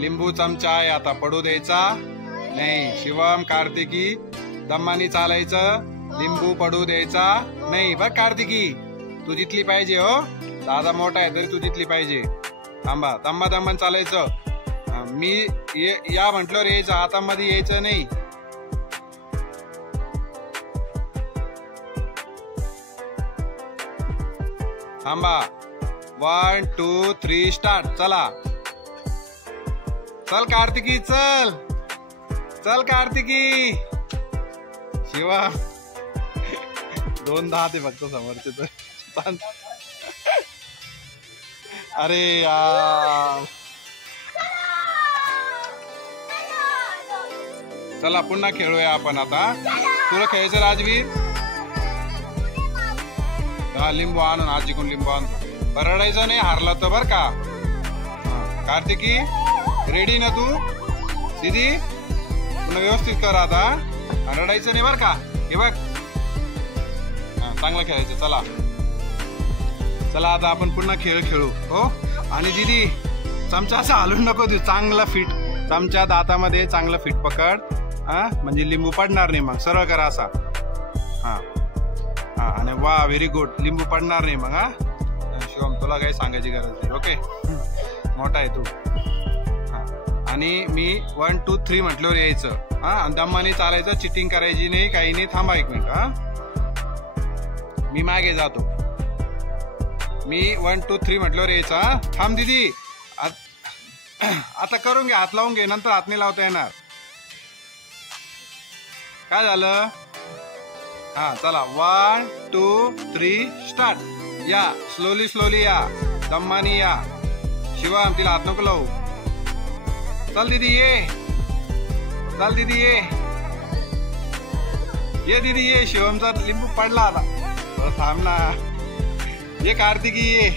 लिंबू चमचा आहे आता पडू द्यायचा नाही. शिवम कार्तिकी दम्मानी चालायचं, लिंबू पडू द्यायचा नाही. बघ कार्तिकी तू जितली पाहिजे. हो दादा मोठा आहे तरी तू जितली पाहिजे. थांबा दम्मा दम्मान चालायचं. मी या म्हटल्यावर यायचं, हातामध्ये यायचं नाही. थांबा 1 2 3 स्टार्ट. चला चल कार्तिकी चल चल कार्तिकी. शिवा 2 10 ते फक्त समोरचे तर. अरे यार चला पुन्हा खेळूया आपण आता. तुला खेळायचं राजवीर? हा लिंबू आणून आजीकडून लिंबू आणून. रडायचं नाही हारला तर बर का. कार्तिकी रेडी ना तू? दीदी पुन्हा व्यवस्थित कर आता. रडायचं नाही बर का. हे बघ चांगलं खेळायचं. चला चला आता आपण पुन्हा खेळ खेळू. हो आणि दीदी चमचा असं हलवून नको देऊ. चांगला फिट चमचा दातामध्ये चांगलं फिट पकड. म्हणजे लिंबू पडणार नाही. मग सरळ करा असा. हा हा आणि वा व्हेरी गुड. लिंबू पडणार नाही मग. शिवम तुला काही सांगायची गरज नाही. ओके मोठा आहे तू. आणि मी 1 2 3 म्हटल्यावर यायचं. आणि दम्माने चालायचं. चिटिंग करायची नाही काही नाही. थांबा 1 मिनिट. मी मागे जातो. मी 1 2 3 म्हटल्यावर यायचं. थांब दीदी आता करून घे. हात लावून घे. नंतर हात नाही लावता येणार. काय झालं? हा चला 1 2 3 स्टार्ट. या स्लोली स्लोली या. दम्मानी या. शिवम तिला हात नको लावू. चल दीदी ये. चल दीदी ये. ये दीदी ये. शिवमचा लिंबू पडला आता. थांब ना. ये कार्तिकी ये.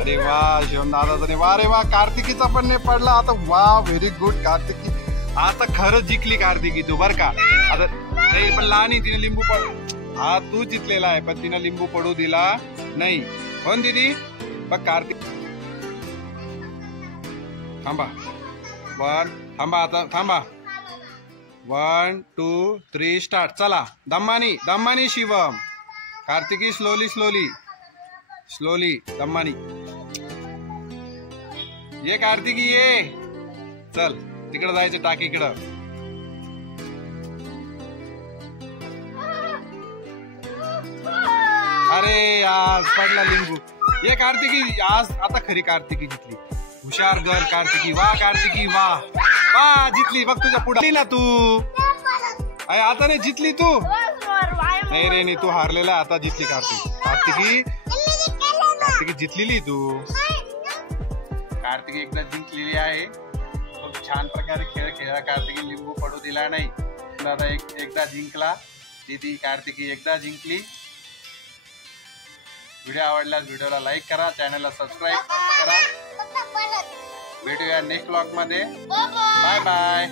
अरे वा शिवम दादाचा नाही. वा रे वा कार्तिकीचा पण नाही पडला आता. वा व्हेरी गुड कार्तिकी. आता खरंच जिंकली कार्तिकी तू बर का. आता पण लहान तिने लिंबू पड. हा तू जिंकलेला आहे पण तिने लिंबू पडू दिला नाही. हो दीदी बघ कार्तिक. थांबा 1 थांबा आता थांबा 1 2 3 स्टार्ट. चला Dammani Dammani Shivam. Kartiki slowly slowly slowly Dammani. ये कार्तिकी ये. चल तिकडं जायचं टाकीकडं. अरे आज पडला लिंबू. ये कार्तिकी आज आता खरी कार्तिकी जिंकली. हुशार गर्ल कार्तिकी. वा कार्तिकी वा वा जिंकली. बघ तुझ्या पुढे ना तू. आता नाही जिंकली तू. नाही रे नाही तू हारलेला. आता जिंकली कार्तिकी. कार्तिकी कार्तिकी जिंकलेली तू. कार्तिकी एकदा जिंकलेली आहे. खूप छान प्रकारे खेळ खेळला कार्तिकी. लिंबू पडू दिला नाही. दादा एकदा जिंकला. दीदी कार्तिकी एकदा जिंकली. व्हिडिओ आवडल्यास व्हिडिओला लाईक करा. चॅनलला सबस्क्राईब करा. भेटूया नेक्स्ट व्लॉग मध्ये. Bye bye.